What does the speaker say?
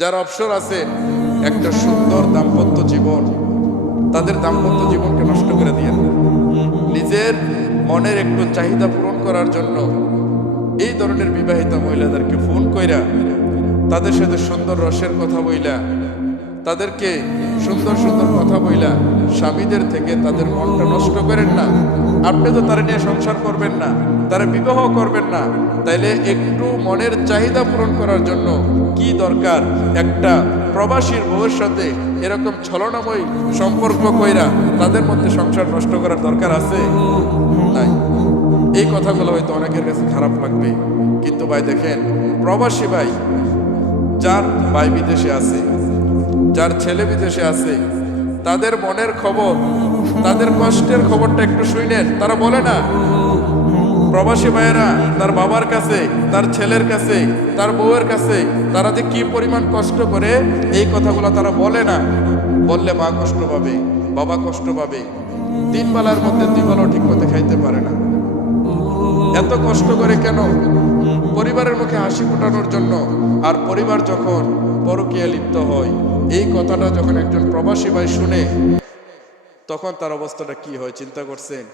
যারা অবসর আছেন একটা সুন্দর দাম্পত্য জীবন, তাদের দাম্পত্য জীবনকে নষ্ট করে দিয়ে নিজের মনের একটু চাহিদা পূরণ করার জন্য এই ধরনের বিবাহিত মহিলাদেরকে ফোন কইরা তাদের সাথে সুন্দর রসের কথা বইলা, তাদেরকে সুন্দর সুন্দর কথা বইলা স্বামীদের থেকে তাদের মনটা নষ্ট করেন না। আপনি তো তারা নিয়ে সংসার করবেন না, তারা বিবাহ করবেন না, তাইলে একটু মনের চাহিদা পূরণ করার জন্য কি দরকার একটা প্রবাসীর বউয়ের সাথে এরকম ছলনাময় সম্পর্ক কইরা তাদের মধ্যে সংসার নষ্ট করার দরকার আছে? নাই। এই কথাগুলো হয়তো অনেকের কাছে খারাপ লাগবে, কিন্তু ভাই দেখেন, প্রবাসী ভাই যার ভাই বিদেশে আছে, যার ছেলে বিদেশে আছে, তাদের মনের খবর, তাদের কষ্টের খবরটা একটু শুনেন। তারা বলে না, প্রবাসী ভাইয়েরা তার বাবার কাছে, তার ছেলের কাছে, তার বউয়ের কাছে তারা যে কি পরিমাণ কষ্ট করে, এই কথাগুলো তারা বলে না। বললে মা কষ্ট পাবে, বাবা কষ্ট পাবে, 3 বেলার মধ্যে 2 বেলাও ঠিক মতো খাইতে পারে না। এত কষ্ট করে কেন? পরিবারের মুখে হাসি ফোটানোর জন্য। আর পরিবার যখন পরকীয়া লিপ্ত হয়, এই কথাটা যখন একজন প্রবাসী ভাই শুনে, তখন তার অবস্থাটা কি হয় চিন্তা করছেন?